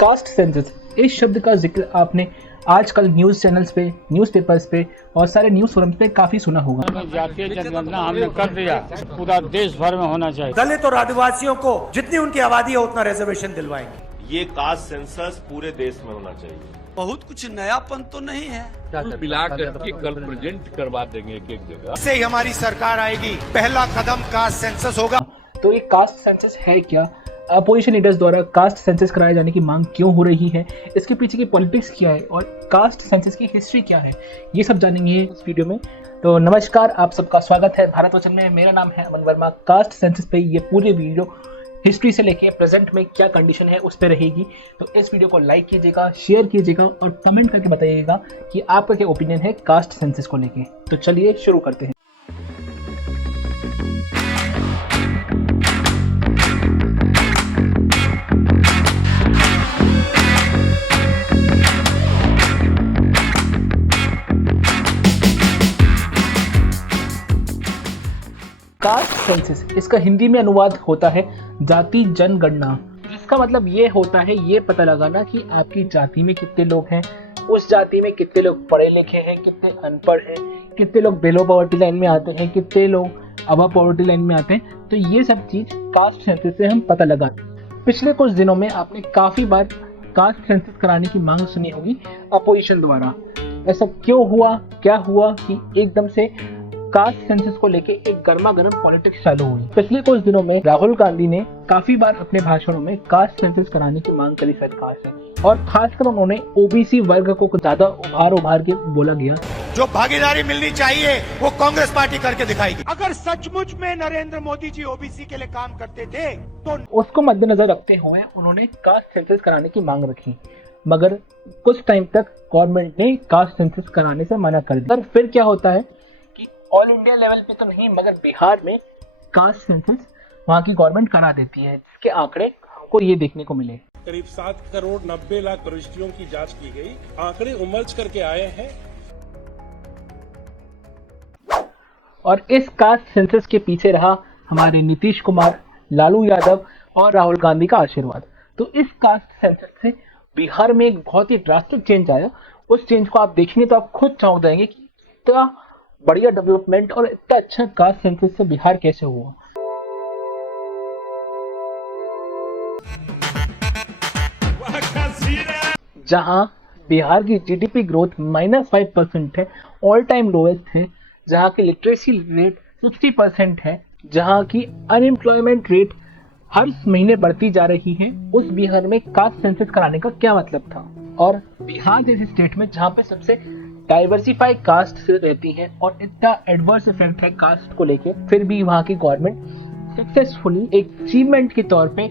Caste census, इस शब्द का जिक्र आपने आजकल न्यूज चैनल्स पे, न्यूज़पेपर्स पे और सारे न्यूज फोरम्स पे काफी सुना होगा। जातीय जनगणना हमने कर दिया, पूरा देश भर में होना चाहिए। दलित और आदिवासियों को जितनी उनकी आबादी है उतना रिजर्वेशन दिलवाएंगे। ये कास्ट सेंसस पूरे देश में होना चाहिए। बहुत कुछ नयापन तो नहीं है, मिला करके कल प्रेजेंट करवा देंगे एक एक जगह। इससे ही हमारी सरकार आएगी। पहला कदम कास्ट सेंसस होगा। तो ये कास्ट सेंसस है क्या, अपोजिशन लीडर्स द्वारा कास्ट सेंसस कराए जाने की मांग क्यों हो रही है, इसके पीछे की पॉलिटिक्स क्या है और कास्ट सेंसस की हिस्ट्री क्या है, ये सब जानेंगे इस वीडियो में। तो नमस्कार, आप सबका स्वागत है भारत वचन में। मेरा नाम है अमन वर्मा। कास्ट सेंसस पे ये पूरी वीडियो हिस्ट्री से लेके प्रेजेंट में क्या कंडीशन है उस पर रहेगी। तो इस वीडियो को लाइक कीजिएगा, शेयर कीजिएगा और कमेंट करके बताइएगा कि आपका क्या ओपिनियन है कास्ट सेंसस को लेके। तो चलिए शुरू करते हैं। कास्ट सेंसस, इसका हिंदी में अनुवाद होता है जाति जनगणना। इसका मतलब ये होता है ये पता लगाना कि आपकी जाति में कितने लोग हैं, उस जाति में कितने लोग पढ़े लिखे हैं, कितने अनपढ़ हैं, कितने लोग बिलो पॉवर्टी लाइन में आते हैं, कितने लोग अबव पॉवर्टी लाइन में आते हैं। तो ये सब चीज कास्ट सेंसस से हम पता लगाते हैं। पिछले कुछ दिनों में आपने काफी बार कास्ट सेंसस कराने की मांग सुनी होगी अपोजिशन द्वारा। ऐसा क्यों हुआ, क्या हुआ कि एकदम से कास्ट सेंसस को लेके एक गर्मा गर्म पॉलिटिक्स चालू हुई। पिछले कुछ दिनों में राहुल गांधी ने काफी बार अपने भाषणों में कास्ट सेंसस कराने की मांग करी सरकार से, और खासकर उन्होंने ओबीसी वर्ग को ज्यादा उभार के बोला गया। जो भागीदारी मिलनी चाहिए वो कांग्रेस पार्टी करके दिखाएगी। अगर सचमुच में नरेंद्र मोदी जी ओबीसी के लिए काम करते थे तो उसको मद्देनजर रखते हुए उन्होंने कास्ट सेंसस कराने की मांग रखी, मगर कुछ टाइम तक गवर्नमेंट ने कास्ट सेंसस कराने से मना कर दिया। फिर क्या होता है कि ऑल इंडिया लेवल पे तो नहीं मगर बिहार में कास्ट सेंसस वहाँ की गवर्नमेंट करा देती है, जिसके आंकड़े हमको ये देखने को मिले। करीब 7 करोड़ 90 लाख प्रविष्टियों की जांच की गई। आंकड़े उमर्ज करके आए हैं। और इस कास्ट सेंसस के पीछे रहा हमारे नीतीश कुमार, लालू यादव और राहुल गांधी का आशीर्वाद। तो इस कास्ट सेंसस से बिहार में एक बहुत ही ड्रास्टिक चेंज आया। उस चेंज को आप देखेंगे तो आप खुद चौंक जाएंगे कि इतना बढ़िया डेवलपमेंट और इतना अच्छा कास्ट सेंसस से बिहार कैसे हुआ। जहां बिहार की जीडीपी ग्रोथ -5% है, ऑल टाइम लोएस्ट है, जहां की लिटरेसी रेट 60% है, जहां की अनएम्प्लॉयमेंट रेट हर महीने बढ़ती जा रही है, उस बिहार में कास्ट सेंसस कराने का क्या मतलब था। और बिहार जैसे स्टेट में जहां पे सबसे डाइवर्सिफाई कास्ट से रहती है और इतना एडवर्स इफेक्ट है कास्ट को लेके, फिर भी वहां की गवर्नमेंट सक्सेसफुली एक अचीवमेंट के तौर पे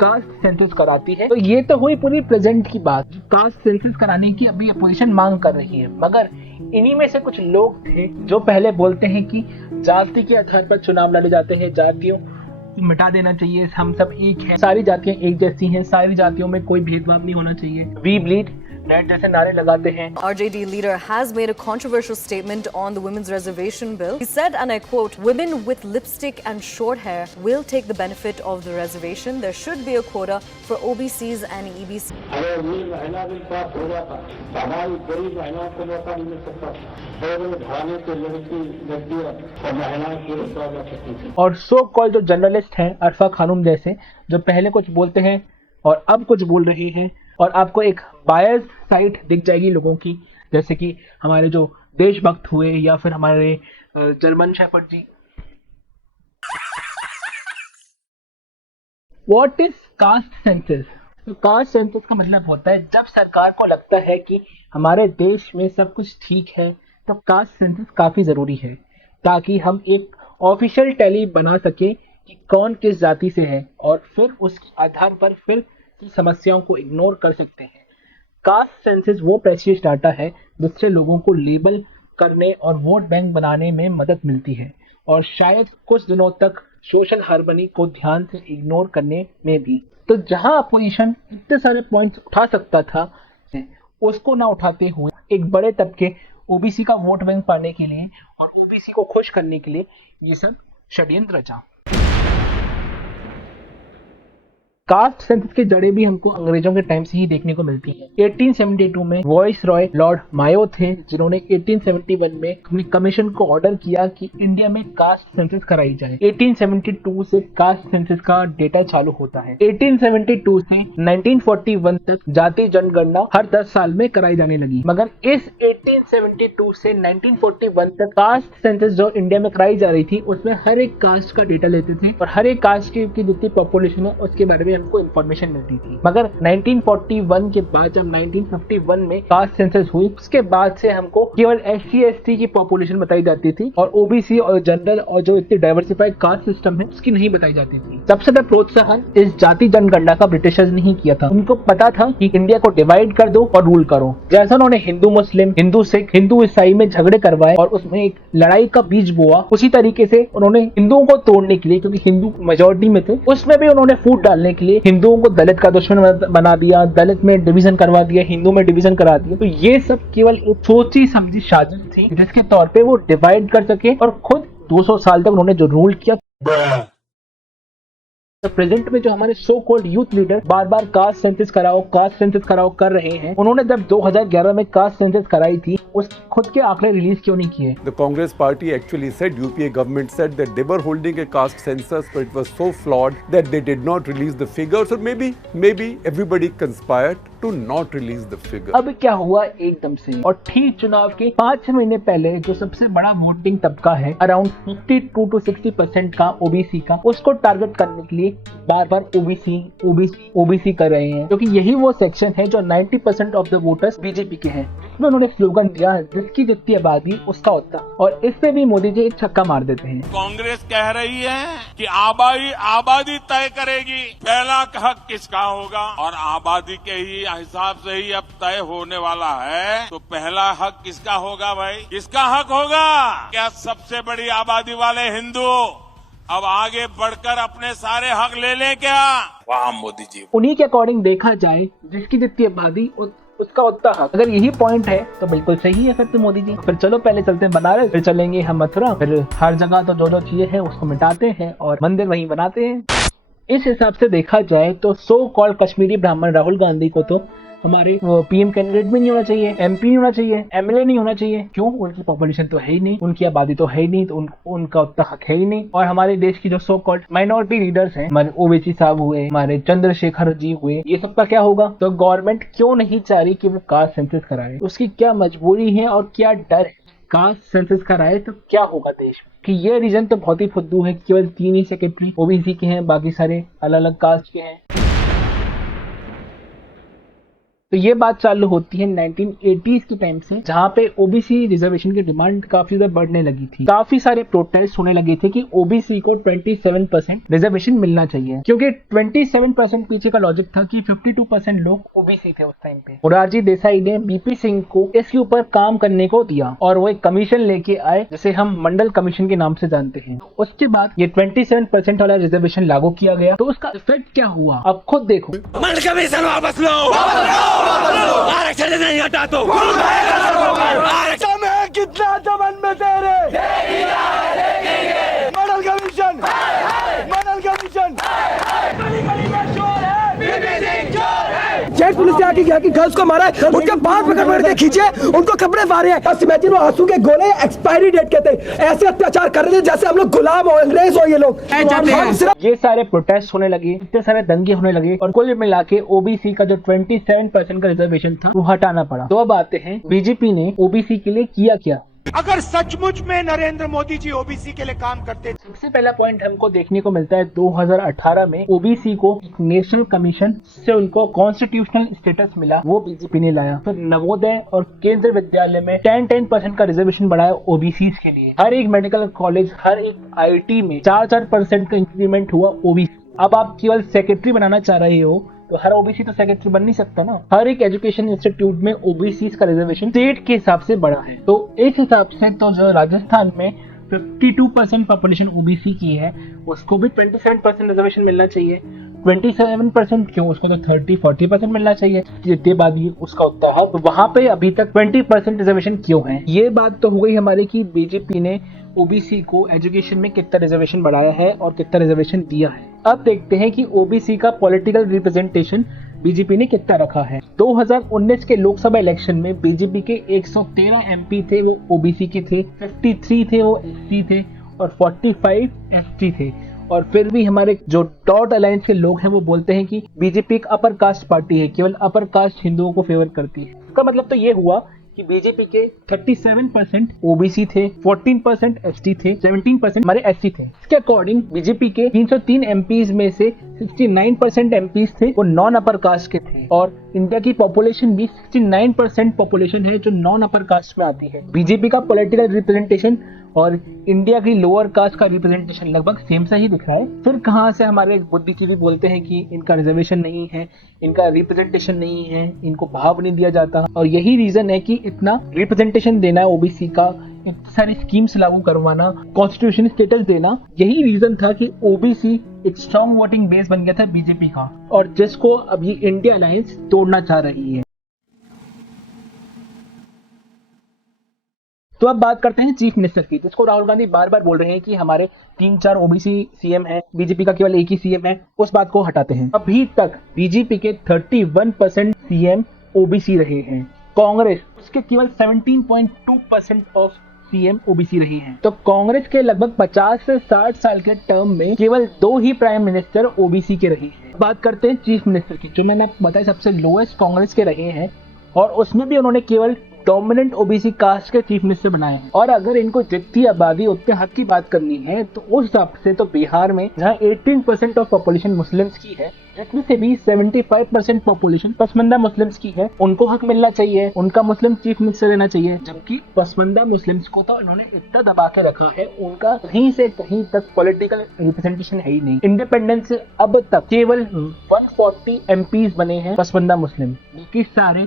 कास्ट सेंसस कराती है। तो ये तो हुई पूरी प्रेजेंट की बात। कास्ट सेंसस कराने की अभी अपोजिशन मांग कर रही है, मगर इन्हीं में से कुछ लोग थे जो पहले बोलते हैं कि जाति के आधार पर चुनाव लड़े जाते हैं, जातियों को मिटा देना चाहिए, हम सब एक हैं, सारी जातियां एक जैसी हैं, सारी जातियों में कोई भेदभाव नहीं होना चाहिए, वी ब्लीड नेट जैसे नारे लगाते हैं। RJD leader has made a controversial statement on the women's reservation bill. He said, and I quote, "Women with lipstick and short hair will take the benefit of the reservation. There should be a quota for OBCs and EBCs." अगर ये महिला bill pass हो जाता तो हमारी गरीब महिलाओं को मौका नहीं मिल सकता और घराने के लड़कियां और महिलाएं की रोजगार मिल सकती थी। और सो कॉल जो जर्नलिस्ट हैं अरफा खानूम जैसे, जो पहले कुछ बोलते हैं और अब कुछ बोल रहे हैं, और आपको एक बायस साइड दिख जाएगी लोगों की, जैसे कि हमारे जो देशभक्त हुए या फिर हमारे German shepherd ji. What is caste census? तो कास्ट सेंसस का मतलब होता है जब सरकार को लगता है कि हमारे देश में सब कुछ ठीक है, तो कास्ट सेंसस काफी जरूरी है, ताकि हम एक ऑफिशियल टैली बना सके कि कौन किस जाति से है, और फिर उसके आधार पर फिर समस्याओं को इग्नोर कर सकते हैं। कास्ट सेंसस वो प्रेशियस डाटा है जिससे लोगों को लेबल करने और वोट बैंक बनाने में मदद मिलती है, और शायद कुछ दिनों तक सोशल हार्मनी को ध्यान से इग्नोर करने में भी। तो जहां अपोजिशन इतने सारे पॉइंट्स उठा सकता था, उसको ना उठाते हुए एक बड़े तबके ओबीसी का वोट बैंक पाने के लिए और ओबीसी को खुश करने के लिए ये सब षड्यंत्र रचा। कास्ट सेंसस की जड़ें भी हमको अंग्रेजों के टाइम से ही देखने को मिलती हैं। 1872 में वॉइस रॉय लॉर्ड मायो थे जिन्होंने 1871 में अपनी कमीशन को ऑर्डर किया कि इंडिया में कास्ट सेंसस कराई जाए। 1872 से कास्ट सेंसस का डेटा चालू होता है। 1872 से 1941 तक जाति जनगणना हर 10 साल में कराई जाने लगी, मगर इस 1872 से 1941 तक कास्ट सेंसस जो इंडिया में कराई जा रही थी उसमें हर एक कास्ट का डेटा लेते थे और हर एक कास्ट की जितनी पॉपुलेशन है उसके बारे में हमको इन्फॉर्मेशन मिलती थी। मगर 1941 के बाद जब 1951 में कास्ट सेंसस हुई उसके बाद से हमको केवल SC ST की पॉपुलेशन बताई जाती थी और OBC और जनरल और जो इतनी डाइवर्सिफाइड कास्ट सिस्टम है उसकी नहीं बताई जाती थी। सबसे ज्यादा प्रोत्साहन इस जाति जनगणना का ब्रिटिशर्स ने ही किया था। उनको पता था कि इंडिया को डिवाइड कर दो और रूल करो। जैसा उन्होंने हिंदू मुस्लिम, हिंदू सिख, हिंदू ईसाई में झगड़े करवाए और उसमें एक लड़ाई का बीज बोआ, उसी तरीके से उन्होंने हिंदुओं को तोड़ने के लिए, क्योंकि हिंदू मेजोरिटी में थे, उसमें भी उन्होंने फूट डालने के लिए हिंदुओं को दलित का दुश्मन बना दिया, दलित में डिवीजन करवा दिया, हिंदू में डिवीजन करा दिया। तो ये सब केवल एक सोची समझी साजिश थी जिसके तौर पे वो डिवाइड कर सके और खुद 200 साल तक उन्होंने जो रूल किया। तो प्रेजेंट में जो हमारे सो कॉल्ड यूथ लीडर बार बार कास्ट सेंसस कराओ कर रहे हैं, उन्होंने जब 2011 में कास्ट सेंसस कराई थी उस खुद के आंकड़े रिलीज क्यों नहीं किए? The Congress party actually said, UPA government said that they were holding a caste census, but it was so flawed that they did not release the figures, or maybe everybody conspired to not release the figure. अब क्या हुआ एकदम से, और ठीक चुनाव के 5 महीने पहले जो सबसे बड़ा वोटिंग तबका है अराउंड 52 to 60% का OBC का, उसको टारगेट करने के लिए बार बार OBC कर रहे हैं, क्योंकि यही वो सेक्शन है जो 90% ऑफ द वोटर्स बीजेपी के हैं। इसमें उन्होंने स्लोगन दिया है जिसकी जितनी आबादी उसका उतना, और इस पे भी मोदी जी एक छक्का मार देते हैं। कांग्रेस कह रही है कि आबादी तय करेगी पहला हक किसका होगा, और आबादी के ही हिसाब से ही अब तय होने वाला है। तो पहला हक किसका होगा भाई? किसका हक होगा? क्या सबसे बड़ी आबादी वाले हिंदू अब आगे बढ़कर अपने सारे हक ले लें क्या? वाह मोदी जी। उन्हीं के अकॉर्डिंग देखा जाए जिसकी जितनी आबादी उसका उतना हक, अगर यही पॉइंट है तो बिल्कुल सही है फिर तो मोदी जी। फिर चलो पहले चलते हैं बनारस, फिर चलेंगे हम मथुरा, फिर हर जगह तो जो चीजें हैं उसको मिटाते हैं और मंदिर वहीं बनाते हैं। इस हिसाब से देखा जाए तो सो कॉल्ड कश्मीरी ब्राह्मण राहुल गांधी को तो हमारे PM कैंडिडेट भी नहीं होना चाहिए, MP नहीं होना चाहिए, MLA नहीं होना चाहिए। क्यों? उनकी पॉपुलेशन तो है ही नहीं, उनकी आबादी तो है ही नहीं, तो उनका उतना हक है ही नहीं। और हमारे देश की जो सो कॉल्ड माइनॉरिटी लीडर्स हैं, हमारे OWC साहब हुए, हमारे चंद्रशेखर जी हुए, ये सबका क्या होगा? तो गवर्नमेंट क्यों नहीं चाह रही कि वो कास्ट सेंसस कराए? उसकी क्या मजबूरी है और क्या डर है? कास्ट सेंसस कराए तो क्या होगा देश में? कि ये रीजन तो बहुत ही फुद्दू है, केवल 3 ही सेक्रेटरी OBC के हैं, बाकी सारे अलग अलग कास्ट के हैं। तो ये बात चालू होती है 1980s के टाइम से, जहाँ पे OBC रिजर्वेशन की डिमांड काफी ज्यादा बढ़ने लगी थी। काफी सारे प्रोटेस्ट होने लगे थे कि OBC को 27% रिजर्वेशन मिलना चाहिए, क्योंकि 27% पीछे का लॉजिक था कि 52% लोग OBC थे उस टाइम पे। मोरारजी देसाई ने BP सिंह को इसके ऊपर काम करने को दिया और वो एक कमीशन लेके आए जिसे हम मंडल कमीशन के नाम से जानते हैं। उसके बाद ये 27% वाला रिजर्वेशन लागू किया गया। तो उसका इफेक्ट क्या हुआ अब खुद देखो। मंडल कमीशन वापस लो, आरक्षण नहीं हटा तो आरक्षण में कितना दमन में तेरे मंडल कमीशन जेट पुलिस ने आके गर्ल्स को मारा है, उनके बाल पकड़ के खींचे, उनको कपड़े मारे हैं। बस इमेजिन वो आंसू के गोले एक्सपायरी डेट के थे, ऐसे अत्याचार कर रहे थे जैसे हम लोग गुलाम हो, अंग्रेज हो। ये लोग ये सारे प्रोटेस्ट होने लगे, इतने सारे दंगे होने लगे और कुल मिला के OBC का जो 27% का रिजर्वेशन था वो हटाना पड़ा। तो अब आते हैं बीजेपी ने OBC के लिए किया क्या। अगर सचमुच में नरेंद्र मोदी जी OBC के लिए काम करते, सबसे पहला पॉइंट हमको देखने को मिलता है 2018 में OBC को एक नेशनल कमीशन से उनको कॉन्स्टिट्यूशनल स्टेटस मिला, वो बीजेपी ने लाया। फिर नवोदय और केंद्रीय विद्यालय में 10% का रिजर्वेशन बढ़ाया OBC के लिए। हर एक मेडिकल कॉलेज, हर एक IT में 4% का इंक्रीमेंट हुआ OBC। अब आप केवल सेक्रेटरी बनाना चाह रहे हो तो हर OBC तो सेक्रेटरी बन नहीं सकता ना। हर एक एजुकेशन इंस्टीट्यूट में OBC का रिजर्वेशन स्टेट के हिसाब से बढ़ा है। तो इस हिसाब से तो जो राजस्थान में 52% पॉपुलेशन OBC की है उसको भी 27% रिजर्वेशन मिलना चाहिए। 27% क्यों, उसको तो 30-40% मिलना चाहिए जितनी आबादी उसका उतना है। तो वहां पे अभी तक 20% रिजर्वेशन क्यों है? ये बात तो हो गई हमारे की बीजेपी ने ओबीसी को एजुकेशन में कितना रिजर्वेशन बढ़ाया है और कितना रिजर्वेशन दिया है। अब देखते हैं कि ओबीसी का पॉलिटिकल रिप्रेजेंटेशन बीजेपी ने कितना रखा है। 2019 के लोकसभा इलेक्शन में बीजेपी के 113 एमपी थे वो ओबीसी के थे, 53 थे वो एससी थे और 45 एसटी थे। और फिर भी हमारे जो डॉट अलायंस के लोग हैं वो बोलते हैं कि बीजेपी एक अपर कास्ट पार्टी है, केवल अपर कास्ट हिंदुओं को फेवर करती है। इसका मतलब तो ये हुआ कि बीजेपी के 37% ओबीसी थे, 14% एसटी थे, 17% हमारे एससी थे। इसके अकॉर्डिंग बीजेपी के 303 एमपीज में से 69% एमपीज थे वो नॉन अपर कास्ट के थे और इंडिया की पॉपुलेशन भी 69% पॉपुलेशन है जो नॉन अपर कास्ट में आती है। बीजेपी का पॉलिटिकल रिप्रेजेंटेशन और इंडिया की लोअर कास्ट का रिप्रेजेंटेशन लगभग सेम सा ही दिख रहा है। फिर कहाँ से हमारे बुद्धिजीवी बोलते हैं कि इनका रिजर्वेशन नहीं है, इनका रिप्रेजेंटेशन नहीं है, इनको भाव नहीं दिया जाता। और यही रीजन है कि इतना रिप्रेजेंटेशन देना है ओबीसी का, इतनी सारी स्कीम्स लागू करवाना, कॉन्स्टिट्यूशन स्टेटस देना, यही रीजन था कि ओबीसी एक स्ट्रॉन्ग वोटिंग बेस बन गया था बीजेपी का और जिसको अब ये इंडिया अलायंस तोड़ना चाह रही है। तो अब बात करते हैं चीफ मिनिस्टर की, जिसको राहुल गांधी बार बार बोल रहे हैं कि हमारे 3-4 ओबीसी सीएम हैं, बीजेपी का केवल एक ही सीएम है। उस बात को हटाते हैं। अभी तक बीजेपी के 31% सीएम ओबीसी रहे हैं, कांग्रेस उसके केवल 17.2% ऑफ सीएम ओबीसी रहे हैं। तो कांग्रेस के लगभग 50 से 60 साल के टर्म में केवल 2 ही प्राइम मिनिस्टर ओबीसी के रहे हैं। बात करते हैं चीफ मिनिस्टर की, जो मैंने आपको बताया सबसे लोएस्ट कांग्रेस के रहे हैं और उसमें भी उन्होंने केवल डोमिनेंट ओबीसी कास्ट के चीफ मिनिस्टर बनाए हैं। और अगर इनको जितनी आबादी उतने हक की बात करनी है तो उस हिसाब से तो बिहार में जहां 18% ऑफ पॉपुलेशन मुस्लिम्स की है, जिसमें से भी 75% पॉपुलेशन पसमंदा मुस्लिम्स की है, उनको हक मिलना चाहिए, उनका मुस्लिम चीफ मिनिस्टर रहना चाहिए। जबकि पसमंदा मुस्लिम्स को तो इन्होंने इतना दबा के रखा है, उनका कहीं से कहीं तक पॉलिटिकल रिप्रेजेंटेशन है ही नहीं। इंडिपेंडेंस से अब तक केवल 140 एमपीज बने हैं पसमंदा मुस्लिम, बाकी सारे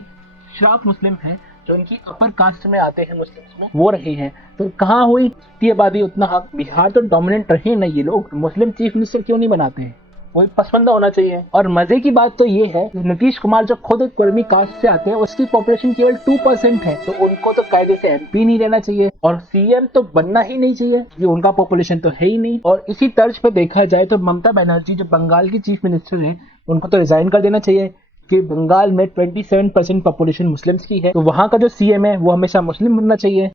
श्राप मुस्लिम हैं जो इनकी अपर कास्ट में आते हैं मुस्लिम्स में, वो रहे हैं। तो कहाँ हुई इतनी आबादी उतना हक? बिहार तो डोमिनेंट रहे ना ये लोग, मुस्लिम चीफ मिनिस्टर क्यों नहीं बनाते हैं? वही पसमंदा होना चाहिए। और मजे की बात तो ये है नीतीश कुमार जो खुद एक कुर्मी कास्ट से आते हैं, उसकी पॉपुलेशन केवल 2% है, तो उनको तो कायदे से एमपी नहीं रहना चाहिए और सीएम तो बनना ही नहीं चाहिए क्योंकि उनका पॉपुलेशन तो है ही नहीं। और इसी तर्ज पे देखा जाए तो ममता बनर्जी जो बंगाल की चीफ मिनिस्टर है, उनको तो रिजाइन कर देना चाहिए कि बंगाल में 27% पॉपुलेशन मुस्लिम्स की है, तो वहां का जो सीएम है वो हमेशा मुस्लिम बनना चाहिए।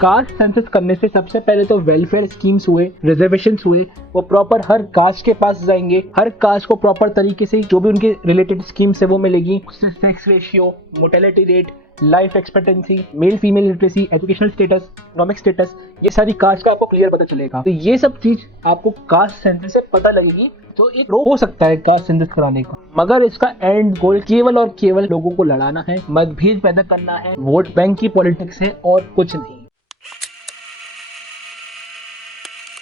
कास्ट सेंसस करने से सबसे पहले तो वेलफेयर स्कीम्स हुए, रिजर्वेशंस हुए, वो प्रॉपर हर कास्ट के पास जाएंगे, हर कास्ट को प्रॉपर तरीके से जो भी उनके रिलेटेड स्कीम्स है वो मिलेगी। उससे sex ratio, mortality rate, life expectancy, male female literacy, educational status, economic status, ये सारी कास्ट का आपको क्लियर पता चलेगा। तो ये सब चीज आपको कास्ट सेंसस से पता लगेगी, तो एक रोक हो सकता है कास्ट सेंसस कराने का, मगर इसका एंड गोल केवल और केवल लोगों को लड़ाना है, मतभेद पैदा करना है, वोट बैंक की पॉलिटिक्स है और कुछ नहीं।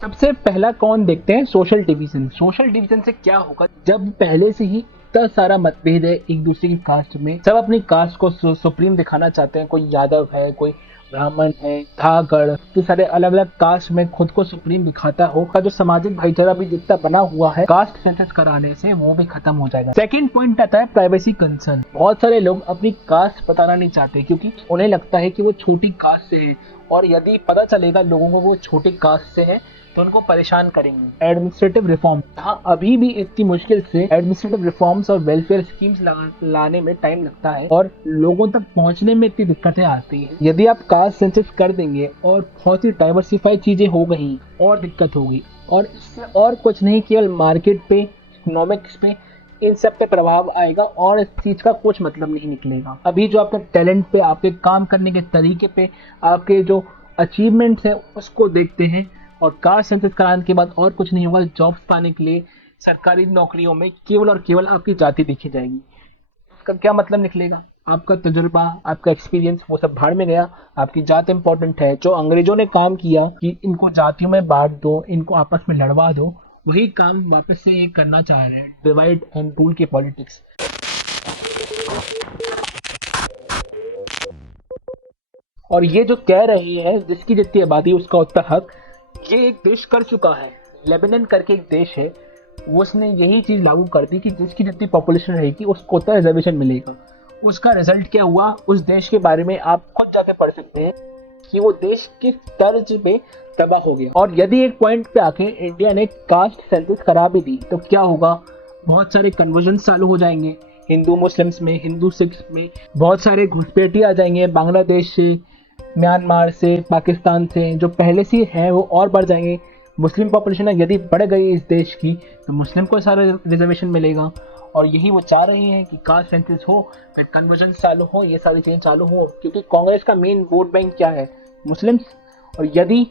सबसे पहला कौन देखते हैं? Social division. सोशल डिवीजन से क्या होगा? जब पहले से ही इतना सारा मतभेद है एक दूसरे की कास्ट में, सब अपनी कास्ट को सुप्रीम दिखाना चाहते हैं, कोई यादव है, कोई ब्राह्मण है, धागड़, तो सारे अलग अलग कास्ट में खुद को सुप्रीम दिखाता हो, का जो सामाजिक भाईचारा भी जितना बना हुआ है कास्ट सेंसस कराने से वो भी खत्म हो जाएगा। सेकंड पॉइंट आता है प्राइवेसी कंसर्न। बहुत सारे लोग अपनी कास्ट बताना नहीं चाहते क्योंकि उन्हें लगता है कि वो छोटी कास्ट से है और यदि पता चलेगा लोगों को वो छोटी कास्ट से है तो उनको परेशान करेंगे। एडमिनिस्ट्रेटिव रिफॉर्म, हाँ अभी भी इतनी मुश्किल से एडमिनिस्ट्रेटिव रिफॉर्म्स और वेलफेयर स्कीम्स लाने में टाइम लगता है और लोगों तक पहुंचने में इतनी दिक्कतें आती हैं। यदि आप कास्ट सेंसस कर देंगे और बहुत ही डाइवर्सिफाइड चीजें हो गई और दिक्कत होगी, और इससे और कुछ नहीं, केवल मार्केट पे, इकोनॉमिक्स पे, इन सब पे प्रभाव आएगा और इस चीज का कुछ मतलब नहीं निकलेगा। अभी जो आपके टैलेंट पे, आपके काम करने के तरीके पे, आपके जो अचीवमेंट्स है उसको देखते हैं और कास्ट सेंसस कराने के बाद और कुछ नहीं होगा। जॉब्स पाने के लिए सरकारी नौकरियों में केवल और केवल आपकी जाति देखी जाएगी। इसका क्या मतलब निकलेगा? आपका तजुर्बा, आपका एक्सपीरियंस वो सब भाड़ में गया, आपकी जात इंपॉर्टेंट है। जो अंग्रेजों ने काम किया कि इनको जातियों में बांट दो, इनको आपस में लड़वा दो, वही काम वापस से ये करना चाह रहे हैं, डिवाइड एंड रूल की पॉलिटिक्स। और ये जो कह रही है जिसकी जितनी आबादी उसका उतना हक, ये एक देश कर चुका है। लेबनान करके एक देश है, उसने यही चीज़ लागू कर दी कि जिसकी जितनी पॉपुलेशन रहेगी उसको उतना रिजर्वेशन मिलेगा। उसका रिजल्ट क्या हुआ उस देश के बारे में आप खुद जाके पढ़ सकते हैं कि वो देश किस तर्ज पे तबाह हो गया। और यदि एक पॉइंट पे आके इंडिया ने कास्ट सेंसस करा भी दी तो क्या होगा, बहुत सारे कन्वर्जन चालू हो जाएंगे हिंदू मुस्लिम्स में, हिंदू सिख्स में, बहुत सारे घुसपैठी आ जाएंगे बांग्लादेश से, म्यांमार से, पाकिस्तान से, जो पहले से हैं वो और बढ़ जाएंगे। मुस्लिम पॉपुलेशन यदि बढ़ गई इस देश की तो मुस्लिम को सारा रिजर्वेशन मिलेगा। और यही वो चाह रहे हैं कि कास्ट सेंसस हो, फिर कन्वर्जन चालू हो, ये सारी चीज़ें चालू हो, क्योंकि कांग्रेस का मेन वोट बैंक क्या है, मुस्लिम्स। और यदि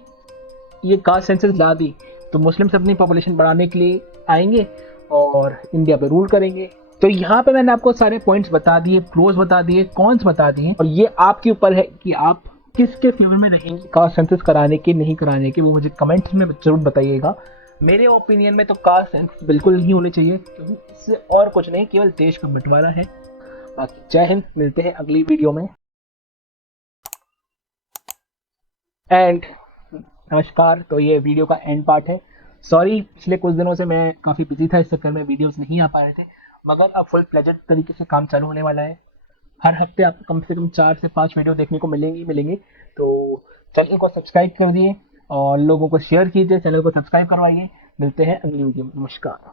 ये कास्ट सेंसस ला दी तो मुस्लिम्स अपनी पॉपुलेशन बढ़ाने के लिए आएंगे और इंडिया पे रूल करेंगे। तो यहाँ पे मैंने आपको सारे पॉइंट्स बता दिए, प्रोज बता दिए, कॉन्स बता दिए, और ये आपके ऊपर है कि आप किसके फेवर में रहेंगे कास्ट सेंसस कराने के नहीं कराने के, वो मुझे कमेंट्स में जरूर बताइएगा। मेरे ओपिनियन में तो कास्ट सेंसस बिल्कुल नहीं होने चाहिए, क्योंकि इससे और कुछ नहीं, केवल देश का बंटवारा है। बाकी जय हिंद, मिलते हैं अगली वीडियो में। एंड नमस्कार। तो ये वीडियो का एंड पार्ट है। सॉरी, पिछले कुछ दिनों से मैं काफ़ी बिजी था, इस चक्कर में वीडियोस नहीं आ पा रहे थे, मगर अब फुल प्लेजर तरीके से काम चालू होने वाला है। हर हफ्ते आपको कम से कम 4 से 5 वीडियो देखने को मिलेंगे। तो चैनल को सब्सक्राइब कर दिए और लोगों को शेयर कीजिए, चैनल को सब्सक्राइब करवाइए। मिलते हैं अगली वीडियो में। नमस्कार।